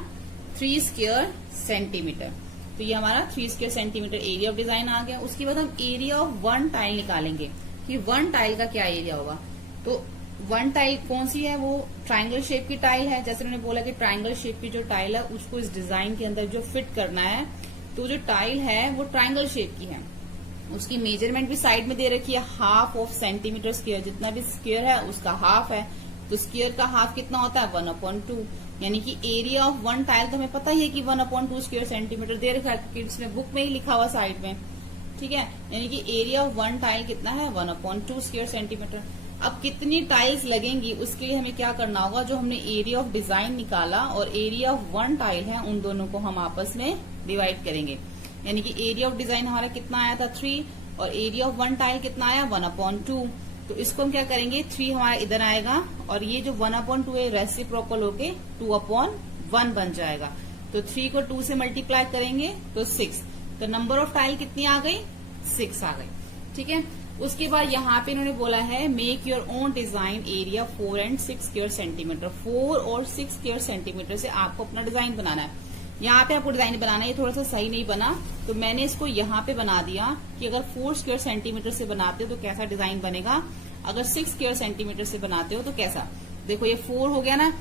3 स्क्वायर सेंटीमीटर। तो ये हमारा 3 square centimetre area of design आ गया। उसके बाद हम एरिया ऑफ 1 टाइल निकालेंगे कि 1 टाइल का क्या एरिया होगा। तो 1 टाइल कौन सी है? वो ट्राइंगल शेप की टाइल है। जैसे उन्होंने बोला कि ट्राइंगल शेप की जो टाइल है उसको इस डिजाइन के अंदर जो फिट करना है, तो जो टाइल है वो ट्राइंगल शेप की है। उसकी मेजरमेंट भी साइड में दे रखी है, हाफ ऑफ सेंटीमीटर स्क्वायर। जितना भी स्क्वायर है उसका हाफ है, तो स्क्वायर का हाफ कितना होता है? 1/2। यानी कि एरिया ऑफ 1 टाइल तो हमें पता ही है कि 1/2 स्क्वायर सेंटीमीटर दे रखा है, क्योंकि इसमें बुक में ही लिखा हुआ साइड में, ठीक है। यानी कि एरिया ऑफ 1 टाइल कितना है? 1/2 स्क्वायर सेंटीमीटर। अब कितनी टाइल्स लगेंगी उसके लिए हमें क्या करना होगा? जो हमने एरिया ऑफ डिजाइन निकाला और एरिया ऑफ 1 टाइल है, उन दोनों को हम आपस में डिवाइड करेंगे। यानी कि एरिया ऑफ डिजाइन हमारा कितना आया था? 3, और एरिया ऑफ 1 टाइल कितना आया? 1/2। तो इसको हम क्या करेंगे? 3 हमारा इधर आएगा और ये जो 1/2 है रेसिप्रोकल होके 2/1 बन जाएगा। तो 3 को 2 से मल्टीप्लाई करेंगे तो 6। तो नंबर ऑफ टाइल कितनी आ गई? 6 आ गई, ठीक है। उसके बाद यहाँ पे इन्होंने बोला है make your own design area 4 and 6 square centimetre. 4 और 6 स्क्वायर सेंटीमीटर से आपको अपना डिजाइन बनाना है। यहाँ पे आपको डिजाइन बनाना है, ये थोड़ा सा सही नहीं बना तो मैंने इसको यहाँ पे बना दिया कि अगर 4 स्क्वायर सेंटीमीटर से बनाते हो तो कैसा डिजाइन बनेगा, अगर 6 स्क्वायर सेंटीमीटर से बनाते हो तो कैसा। देखो ये 4 हो गया ना,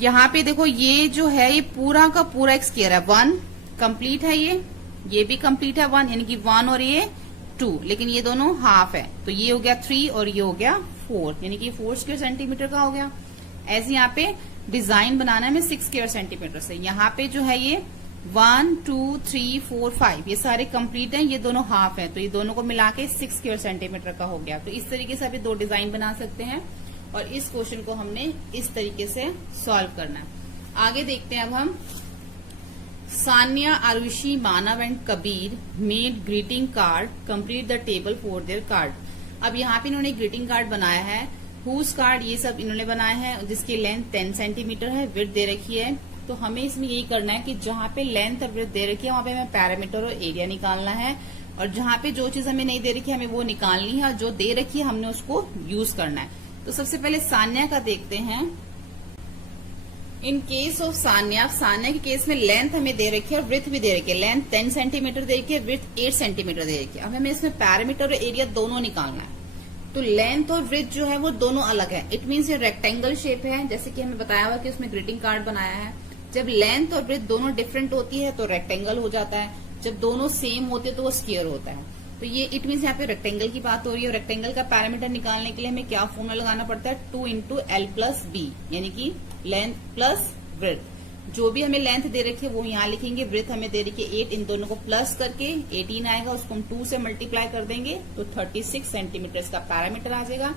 यहाँ पे देखो ये जो है ये पूरा का पूरा एक स्क्वायर है, 1 कंप्लीट है, ये भी कंप्लीट है 1, यानी कि 1 और ये 2, लेकिन ये दोनों हाफ है। तो ये हो गया 3 और ये हो गया 4, यानी कि 4 स्क्वायर सेंटीमीटर का हो गया। ऐसे यहाँ पे डिजाइन बनाना है हमें 6 स्क्वायर सेंटीमीटर से। यहाँ पे जो है ये 1 2 3 4 5 ये सारे कंप्लीट हैं, ये दोनों हाफ हैं, तो ये दोनों को मिला के 6 स्क्वायर सेंटीमीटर का हो गया। तो इस तरीके से अभी 2 डिजाइन बना सकते हैं और इस क्वेश्चन को हमने इस तरीके से सॉल्व करना है। आगे देखते हैं अब हम। Sania, Arushi, Manav and Kabir made greeting card, complete the table for their card. अब यहाँ पे इन्होंने ग्रीटिंग कार्ड बनाया है, हुज कार्ड ये सब इन्होंने बनाया है, जिसकी लेंथ 10 सेंटीमीटर है, विड्थ दे रखी है। तो हमें इसमें यही करना है कि जहाँ पे लेंथ और विड्थ दे रखी है वहाँ पे हमें पैरामीटर और एरिया निकालना है, और जहाँ पे जो चीज हमें नहीं दे रखी है हमें वो निकालनी है, और जो दे रखी है हमने उसको यूज करना है। तो सबसे पहले सान्या का देखते हैं। इन केस ऑफ सान्या के केस में लेंथ हमें दे रखी है और विड्थ भी दे रखी है। लेंथ 10 सेंटीमीटर दे रखी है, विड्थ 8 सेंटीमीटर दे रखी है। अब हमें इसमें पैरामीटर और एरिया दोनों निकालना है। तो लेंथ और विड्थ जो है वो दोनों अलग है। इट मीन्स ये रेक्टेंगल शेप है, जैसे कि हमें बताया हुआ कि उसमें ग्रीटिंग कार्ड बनाया है। जब लेंथ और विड्थ दोनों डिफरेंट होती है तो रेक्टेंगल हो जाता है, जब दोनों सेम होते हैं तो वो स्क्वायर होता है। तो ये इट मीन्स यहाँ पे रेक्टेंगल की बात हो रही है। रेक्टेंगल का पैरामीटर निकालने के लिए हमें क्या फॉर्मूला लगाना पड़ता है? 2 × L+B, यानी कि लेंथ प्लस विड्थ। जो भी हमें लेंथ दे रखी है वो यहाँ लिखेंगे, विड्थ हमें दे रखी है 8, इन दोनों को प्लस करके 18 आएगा, उसको हम 2 से मल्टीप्लाई कर देंगे तो 36 सेंटीमीटर का पैरामीटर आ जाएगा।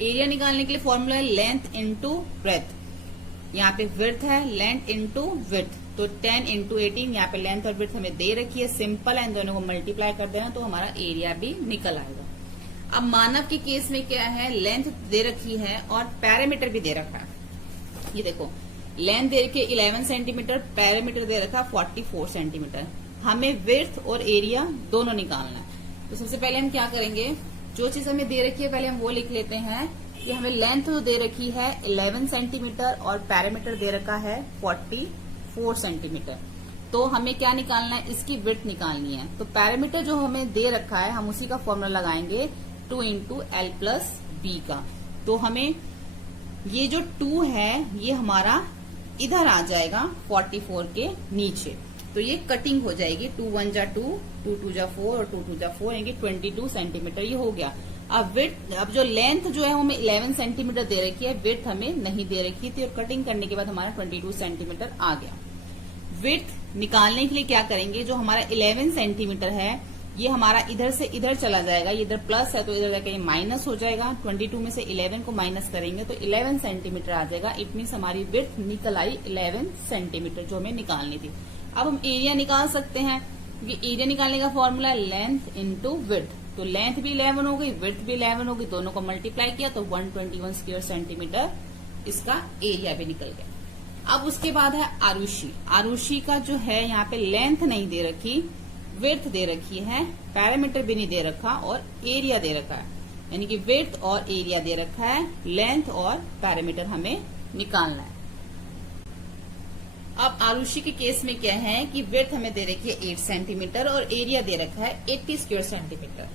एरिया निकालने के लिए फॉर्मूला है लेंथ इंटू ब्रेथ। यहाँ पे विड्थ है, लेंथ इंटू विड्थ, तो 10 × 18, यहाँ पे लेंथ और विड्थ हमें दे रखी है, सिंपल है, इन दोनों को मल्टीप्लाई कर देना तो हमारा एरिया भी निकल आएगा। अब मानव के केस में क्या है, लेंथ दे रखी है और पैरामीटर भी दे रखा है। ये देखो लेंथ दे रखी है 11 सेंटीमीटर, पैरामीटर दे रखा 44 सेंटीमीटर। हमें विड्थ और एरिया दोनों निकालना है। तो सबसे पहले हम क्या करेंगे, जो चीज हमें दे रखी है पहले हम वो लिख लेते हैं कि हमें लेंथ तो दे रखी है 11 सेंटीमीटर और पैरामीटर दे रखा है 44 सेंटीमीटर। तो हमें क्या निकालना है, इसकी विड्थ निकालनी है। तो पैरामीटर जो हमें दे रखा है हम उसी का फॉर्मूला लगाएंगे 2 × L+B का। तो हमें ये जो 2 है ये हमारा इधर आ जाएगा 44 के नीचे। तो ये कटिंग हो जाएगी। 2 1 जा 2, 2 2 जा 4 और 2 2 जा 4 यानी 22 सेंटीमीटर ये हो गया। अब जो लेंथ जो है हमें 11 सेंटीमीटर दे रखी है, विड्थ हमें नहीं दे रखी थी, और कटिंग करने के बाद हमारा 22 सेंटीमीटर आ गया। विड्थ निकालने के लिए क्या करेंगे, जो हमारा 11 सेंटीमीटर है ये हमारा इधर से इधर चला जाएगा, ये इधर प्लस है तो इधर जाके माइनस हो जाएगा। 22 में से 11 को माइनस करेंगे तो 11 सेंटीमीटर आ जाएगा। इट मीन्स हमारी विड्थ निकल आई 11 सेंटीमीटर जो हमें निकालनी थी। अब हम एरिया निकाल सकते हैं, क्योंकि एरिया निकालने का फॉर्मूला है लेंथ इंटू विड्थ। तो लेंथ भी 11 हो गई, विड्थ भी 11 हो गई, दोनों को मल्टीप्लाई किया तो 121 स्क्वायर सेंटीमीटर इसका एरिया भी निकल गया। अब उसके बाद है आरुषि। आरुषि का जो है यहाँ पे लेंथ नहीं दे रखी, विड्थ दे रखी है, पैरामीटर भी नहीं दे रखा और एरिया दे रखा है, यानी कि विड्थ और एरिया दे रखा है, लेंथ और पैरामीटर हमें निकालना है। अब आरुषि के केस में क्या है कि विड्थ हमें दे रखी है 8 सेंटीमीटर और एरिया दे रखा है 80 स्क्वायर सेंटीमीटर।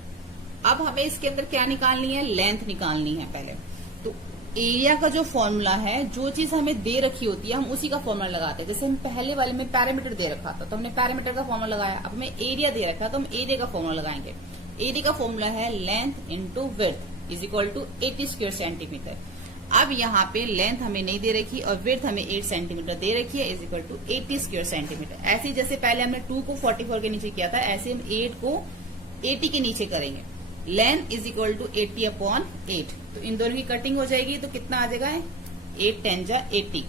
अब हमें इसके अंदर क्या निकालनी है, लेंथ निकालनी है पहले। तो एरिया का जो फॉर्मूला है, जो चीज हमें दे रखी होती है हम उसी का फॉर्मूला लगाते हैं। जैसे हम पहले वाले में पैरामीटर दे रखा था तो हमने पैरामीटर का फॉर्मूला लगाया, अब हमें एरिया दे रखा तो हम एरिया का फॉर्मूला लगाएंगे। एरिया का फॉर्मूला है length into width is equal to 80 square centimetre. अब यहाँ पे लेंथ हमें नहीं दे रखी और विड्थ हमें 8 सेंटीमीटर दे रखी है, is equal to 80 square centimetre. ऐसे जैसे पहले हमने 2 को 44 के नीचे किया था, ऐसे हम 8 को 80 के नीचे करेंगे। Length is equal to 80 upon 8, तो इन दोनों की कटिंग हो जाएगी तो कितना आ जाएगा, 8 10 जा 80,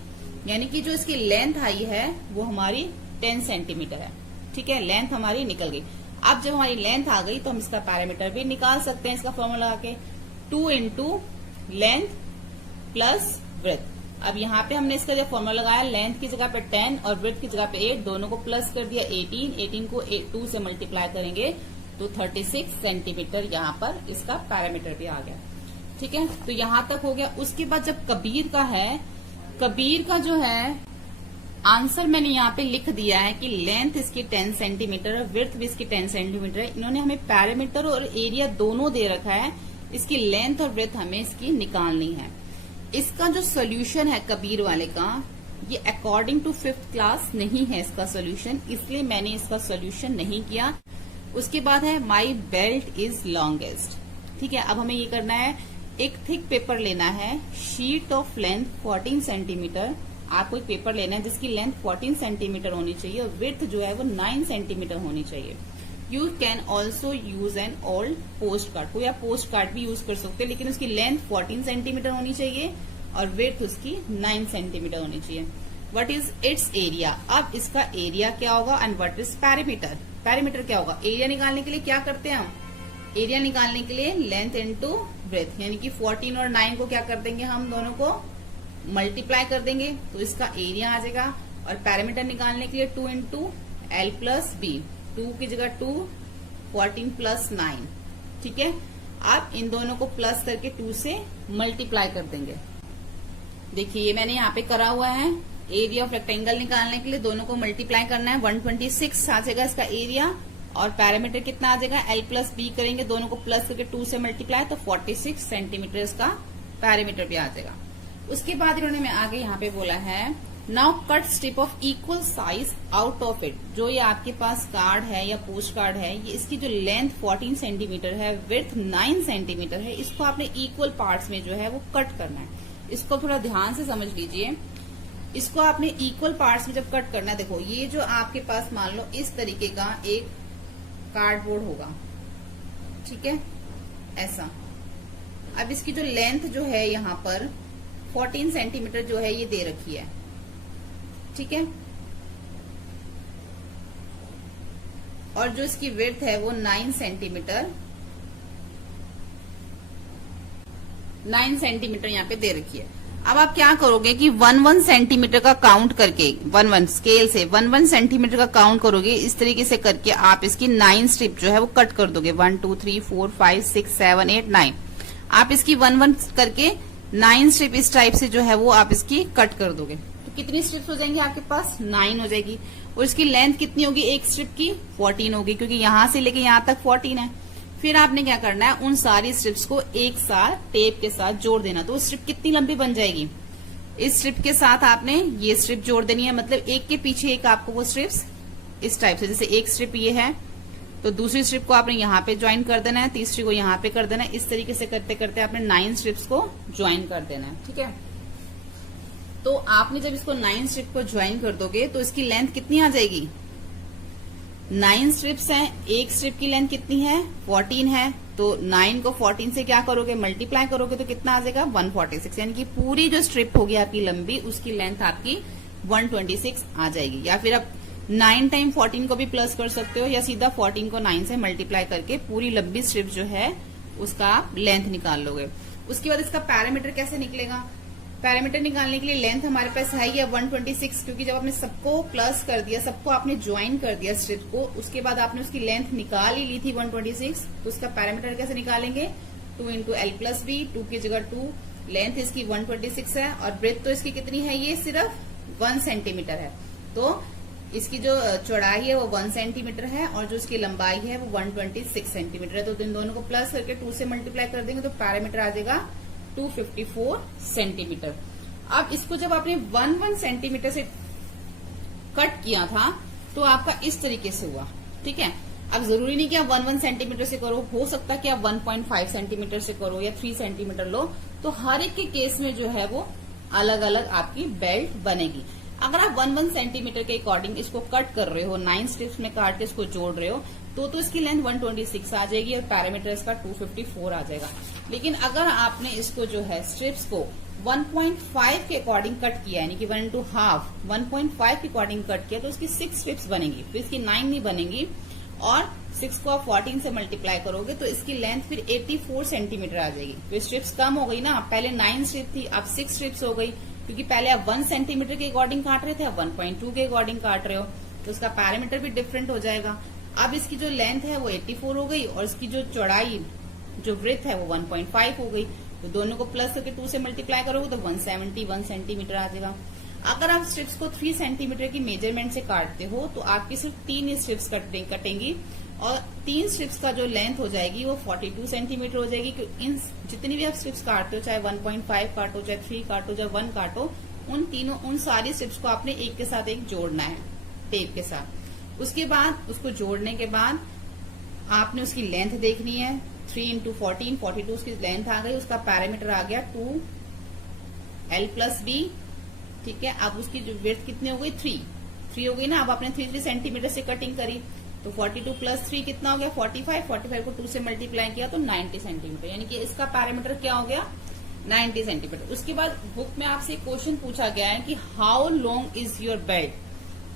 यानी कि जो इसकी लेंथ आई है वो हमारी 10 सेंटीमीटर है। ठीक है, लेंथ हमारी निकल गई। अब जब हमारी लेंथ आ गई तो हम इसका पैरामीटर भी निकाल सकते हैं, इसका फॉर्मूला लगा के 2 इंटू लेंथ प्लस विड्थ। अब यहाँ पे हमने इसका जो फॉर्मूला लगाया, लेंथ की जगह पे 10 और विड्थ की जगह पे 8, दोनों को प्लस कर दिया 18। 18 को 2 से मल्टीप्लाई करेंगे तो 36 सेंटीमीटर यहाँ पर इसका पैरामीटर भी आ गया। ठीक है, तो यहाँ तक हो गया। उसके बाद जब कबीर का है, कबीर का जो है आंसर मैंने यहाँ पे लिख दिया है कि लेंथ इसकी 10 सेंटीमीटर है, विड्थ भी इसकी 10 सेंटीमीटर है। इन्होंने हमें पैरामीटर और एरिया दोनों दे रखा है, इसकी लेंथ और विड्थ हमें इसकी निकालनी है। इसका जो सोल्यूशन है कबीर वाले का, ये अकॉर्डिंग टू 5th क्लास नहीं है इसका सोल्यूशन, इसलिए मैंने इसका सोल्यूशन नहीं किया। उसके बाद है माई बेल्ट इज लॉन्गेस्ट। ठीक है, अब हमें ये करना है, एक थिक पेपर लेना है, शीट ऑफ लेंथ 14 सेंटीमीटर। आपको एक पेपर लेना है जिसकी लेंथ 14 सेंटीमीटर होनी चाहिए और विड्थ जो है वो 9 सेंटीमीटर होनी चाहिए। You can also use an old post card, कोई आप पोस्ट कार्ड भी यूज कर सकते हैं, लेकिन उसकी लेंथ 14 सेंटीमीटर होनी चाहिए और विड्थ उसकी 9 सेंटीमीटर होनी चाहिए। व्हाट इज इट्स एरिया, अब इसका एरिया क्या होगा and what is parameter, parameter क्या होगा। एरिया निकालने के लिए क्या करते हैं हम, एरिया निकालने के लिए लेंथ इंटू ब्रेथ, यानी कि 14 और 9 को क्या कर देंगे, हम दोनों को मल्टीप्लाई कर देंगे तो इसका एरिया आ जाएगा। और पैरामीटर निकालने के लिए 2 इंटू एल प्लस बी, 2 की जगह 2, 14 प्लस 9। ठीक है, आप इन दोनों को प्लस करके 2 से मल्टीप्लाई कर देंगे। देखिए ये मैंने यहाँ पे करा हुआ है। एरिया ऑफ रेक्टेंगल निकालने के लिए दोनों को मल्टीप्लाई करना है, 126 आ जाएगा इसका एरिया और पैरामीटर कितना आ जाएगा, एल प्लस बी करेंगे, दोनों को प्लस करके 2 से मल्टीप्लाई तो 46 सेंटीमीटर इसका पैरामीटर भी आ जाएगा। उसके बाद इन्होंने मैं आगे यहाँ पे बोला है, now cut strip of equal size out of it. जो ये आपके पास कार्ड है या पोस्ट कार्ड है, ये इसकी जो लेंथ 14 सेंटीमीटर है, विड्थ 9 सेंटीमीटर है, इसको आपने इक्वल पार्ट्स में जो है वो कट करना है। इसको थोड़ा ध्यान से समझ लीजिए, इसको आपने इक्वल पार्ट्स में जब कट करना है, देखो ये जो आपके पास मान लो इस तरीके का एक कार्डबोर्ड होगा, ठीक है, ऐसा। अब इसकी जो लेंथ जो है यहाँ पर 14 सेंटीमीटर जो है ये दे रखी है, ठीक है, और जो इसकी विड्थ है वो 9 सेंटीमीटर, 9 सेंटीमीटर यहाँ पे दे रखी है। अब आप क्या करोगे कि 1 सेंटीमीटर का काउंट करके, 1 स्केल से 1 सेंटीमीटर का काउंट करोगे, इस तरीके से करके आप इसकी 9 स्ट्रिप जो है वो कट कर दोगे। 1 2 3 4 5 6 7 8 9, आप इसकी 1 करके 9 स्ट्रिप इस टाइप से जो है वो आप इसकी कट कर दोगे। तो कितनी स्ट्रिप्स हो जाएंगी आपके पास, 9 हो जाएगी। और इसकी लेंथ कितनी होगी एक स्ट्रिप की, 14 होगी, क्योंकि यहां से लेके यहां तक 14 है। फिर आपने क्या करना है, उन सारी स्ट्रिप्स को एक साथ टेप के साथ जोड़ देना। तो स्ट्रिप कितनी लंबी बन जाएगी, इस स्ट्रिप के साथ आपने ये स्ट्रिप जोड़ देनी है, मतलब एक के पीछे एक आपको वो स्ट्रिप्स इस टाइप से, जैसे एक स्ट्रिप ये है तो दूसरी स्ट्रिप को आपने यहाँ पे ज्वाइन कर देना है, तीसरी को यहाँ पे कर देना है। इस तरीके से करते करते आपने 9 स्ट्रिप्स को ज्वाइन कर देना है। ठीक है, तो आपने जब इसको 9 स्ट्रिप को ज्वाइन कर दोगे तो इसकी लेंथ कितनी आ जाएगी? 9 स्ट्रिप्स हैं, एक स्ट्रिप की लेंथ कितनी है? 14 है। तो 9 को 14 से क्या करोगे? मल्टीप्लाई करोगे तो कितना आ जाएगा? 146। यानी कि पूरी जो स्ट्रिप होगी आपकी लंबी, उसकी लेंथ आपकी 126 आ जाएगी। या फिर आप 9 टाइम 14 को भी प्लस कर सकते हो, या सीधा 14 को 9 से मल्टीप्लाई करके पूरी लंबी स्ट्रिप जो है उसका आप लेंथ निकाल लोगे। उसके बाद इसका पैरामीटर कैसे निकलेगा? पैरामीटर निकालने के लिए लेंथ हमारे पास है ही 126, क्योंकि जब आपने सबको प्लस कर दिया, सबको आपने ज्वाइन कर दिया स्ट्रिप को, उसके बाद आपने उसकी लेंथ निकाल ही ली थी 126, तो उसका पैरामीटर कैसे निकालेंगे? 2 इंटू एल प्लस बी, 2 की जगह 2, लेंथ इसकी 126 है और ब्रेथ तो इसकी कितनी है? ये सिर्फ 1 सेंटीमीटर है। तो इसकी जो चौड़ाई है वो 1 सेंटीमीटर है और जो इसकी लंबाई है वो 126 सेंटीमीटर है। तो इन दोनों को प्लस करके 2 से मल्टीप्लाई कर देंगे तो पैरामीटर आ जाएगा 254 सेंटीमीटर। अब इसको जब आपने 1 सेंटीमीटर से कट किया था तो आपका इस तरीके से हुआ। ठीक है, अब जरूरी नहीं कि आप 1 सेंटीमीटर से करो, हो सकता है कि आप 1.5 सेंटीमीटर से करो या 3 सेंटीमीटर लो। तो हर एक के केस में जो है वो अलग अलग आपकी बेल्ट बनेगी। अगर आप 1 सेंटीमीटर के अकॉर्डिंग इसको कट कर रहे हो, 9 स्ट्रिप्स में काट के इसको जोड़ रहे हो, तो इसकी लेंथ 126 आ जाएगी और पैरामीटर इसका 254 आ जाएगा। लेकिन अगर आपने इसको जो है स्ट्रिप्स को 1.5 के अकॉर्डिंग कट किया, यानी कि 1 into हाफ 1.5 के अकॉर्डिंग कट किया, तो इसकी 6 स्ट्रिप्स बनेगी, फिर इसकी 9 नहीं बनेगी। और 6 को आप 14 से मल्टीप्लाई करोगे तो इसकी लेंथ फिर 84 सेंटीमीटर आ जाएगी। तो स्ट्रिप्स कम हो गई ना, पहले 9 स्ट्रिप थी, अब 6 स्ट्रिप्स हो गई, क्योंकि पहले आप 1 सेंटीमीटर के अकॉर्डिंग काट रहे थे, अब 1.2 के अकॉर्डिंग काट रहे हो, तो उसका पैरामीटर भी डिफरेंट हो जाएगा। अब इसकी जो लेंथ है वो 84 हो गई और इसकी जो चौड़ाई, जो ब्रेथ है वो 1.5 हो गई। तो दोनों को प्लस करके 2 से मल्टीप्लाई करोगे तो 171 सेंटीमीटर आ जाएगा। अगर आप स्ट्रिप्स को 3 सेंटीमीटर की मेजरमेंट से काटते हो तो आपकी सिर्फ 3 स्ट्रिप्स कटेंगी और 3 स्ट्रिप्स का जो लेंथ हो जाएगी वो 42 सेंटीमीटर हो जाएगी। इन जितनी भी आप स्ट्रिप्स काटते हो, चाहे 1.5 काटो, चाहे 3 काटो, चाहे 1 काटो, उन सारी स्ट्रिप्स को आपने एक के साथ एक जोड़ना है टेप के साथ। उसके बाद उसको जोड़ने के बाद आपने उसकी लेंथ देखनी है। 3 इंटू 14, 42 उसकी लेंथ आ गई, उसका पैरामीटर आ गया 2 एल प्लस बी। ठीक है, अब उसकी जो विड्थ कितनी हो गई? 3 हो गई ना। अब आपने 3 सेंटीमीटर से कटिंग करी तो 42 प्लस 3 कितना हो गया? 45 को 2 से मल्टीप्लाई किया तो 90 सेंटीमीटर, यानी कि इसका पैरामीटर क्या हो गया? 90 सेंटीमीटर। उसके बाद बुक में आपसे क्वेश्चन पूछा गया है कि how long is your belt?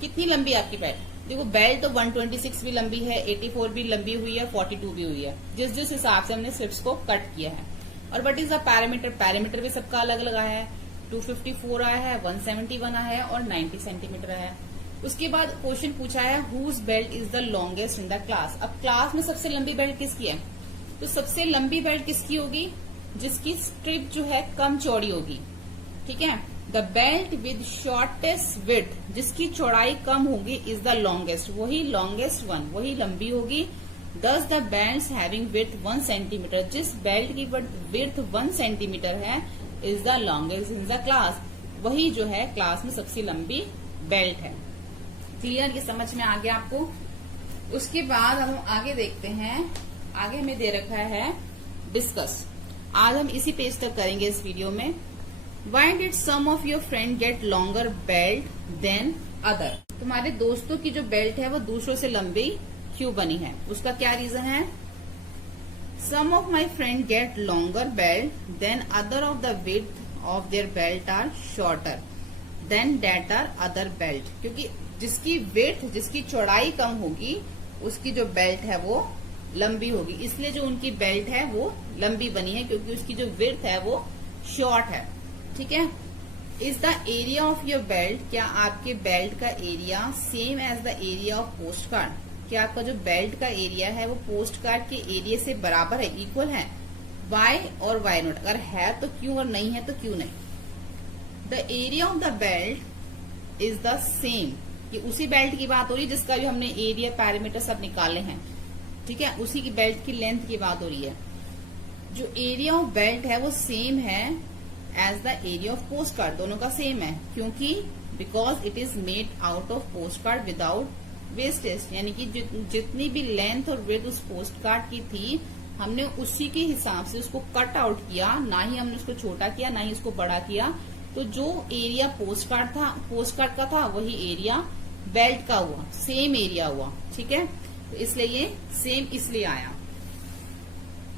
कितनी लंबी है आपकी बेल्ट? देखो, बेल्ट तो 126 भी लंबी है, 84 भी लंबी हुई है, 42 भी हुई है, जिस हिसाब से हमने स्ट्रिप्स को कट किया है। और what is the parameter? Parameter भी सबका अलग अलग आया है। 254 आया है, 171 आया है और 90 सेंटीमीटर आया है। उसके बाद क्वेश्चन पूछा है whose belt is the longest in the class? अब क्लास में सबसे लंबी बेल्ट किसकी है? तो सबसे लंबी बेल्ट किसकी होगी? जिसकी स्ट्रिप जो है कम चौड़ी होगी। ठीक है, the belt with shortest width, जिसकी चौड़ाई कम होगी, इज द लॉन्गेस्ट, वही लॉन्गेस्ट वन, वही लंबी होगी। दस the belt having width 1 centimetre, जिस बेल्ट की विड्थ 1 सेंटीमीटर है, is the longest in the class, वही जो है क्लास में सबसे लंबी बेल्ट है। क्लियर? ये समझ में आ गया आपको? उसके बाद हम आगे देखते हैं। आगे हमें दे रखा है डिस्कस। आज हम इसी पेज तक करेंगे इस वीडियो में। Why did some of your friend get longer belt than other? तुम्हारे दोस्तों की जो बेल्ट है वो दूसरों से लंबी क्यों बनी है? उसका क्या रीजन है? Some of my friend get longer belt than other of the width of their belt are shorter than that are other belt. क्योंकि जिसकी width, जिसकी चौड़ाई कम होगी, उसकी जो बेल्ट है वो लंबी होगी, इसलिए जो उनकी बेल्ट है वो लंबी बनी है, क्योंकि उसकी जो विड्थ है वो शॉर्ट है। ठीक है। Is the area of your belt, क्या आपके बेल्ट का area same as the area of postcard? क्या आपका जो बेल्ट का एरिया है वो पोस्ट कार्ड के एरिया से बराबर है, इक्वल है? वाई और वाई नॉट? अगर है तो क्यों और नहीं है तो क्यों नहीं? The area of the belt is the same, ये उसी बेल्ट की बात हो रही है जिसका भी हमने एरिया पैरामीटर सब निकाले हैं। ठीक है, उसी की बेल्ट की लेंथ की बात हो रही है। जो एरिया ऑफ बेल्ट है वो सेम है as the area of postcard, दोनों का सेम है। क्योंकि because it is made out of postcard without wastage, यानी कि जितनी भी लेंथ और विड्थ उस पोस्ट कार्ड की थी हमने उसी के हिसाब से उसको कट आउट किया, ना ही हमने उसको छोटा किया ना ही उसको बड़ा किया। तो जो एरिया पोस्ट कार्ड का था वही एरिया बेल्ट का हुआ, सेम एरिया हुआ। ठीक है, तो इसलिए ये सेम इसलिए आया।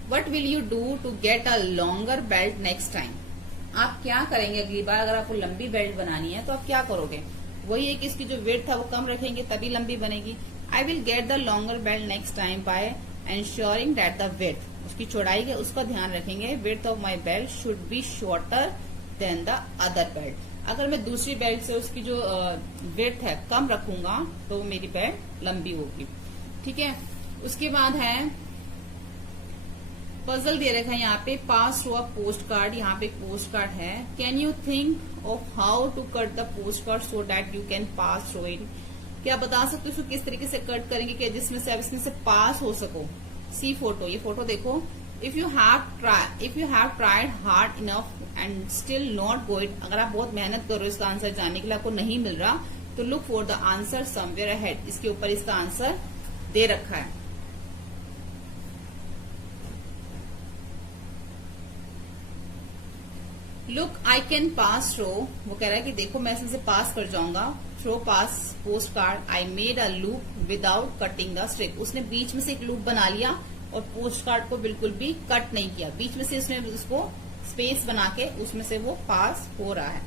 What will you do to get a longer belt next time? आप क्या करेंगे अगली बार अगर आपको लंबी बेल्ट बनानी है तो आप क्या करोगे? वही है कि इसकी जो विड्थ है वो कम रखेंगे तभी लंबी बनेगी। I will get the longer belt next time by ensuring that the width, उसकी चौड़ाई है उसका ध्यान रखेंगे। Width of my belt should be shorter than the other belt. अगर मैं दूसरी बेल्ट से उसकी जो विड्थ है कम रखूंगा तो मेरी बेल्ट लंबी होगी। ठीक है, उसके बाद है पजल दे रखा है यहाँ पे, pass through a postcard. यहाँ पे एक पोस्ट कार्ड है। Can you think of how to cut the postcard so that you can pass through it? क्या बता सकते हो इसको किस तरीके से कट करेंगे कि जिसमें से आप इसमें से पास हो सको? सी फोटो, ये फोटो देखो। If you have tried hard enough and still not go it, अगर आप बहुत मेहनत कर रहे हो इसका आंसर जानने के लिए आपको नहीं मिल रहा तो look for the answer somewhere ahead. इसके ऊपर इसका आंसर दे रखा है। Look I can pass through, वो कह रहा है कि देखो मैं इसमें से पास कर जाऊंगा। Through pass postcard, I made a loop without cutting the strip. उसने बीच में से एक लूप बना लिया और पोस्ट कार्ड को बिल्कुल भी कट नहीं किया, बीच में से उसने उसको स्पेस बना के उसमें से वो पास हो रहा है।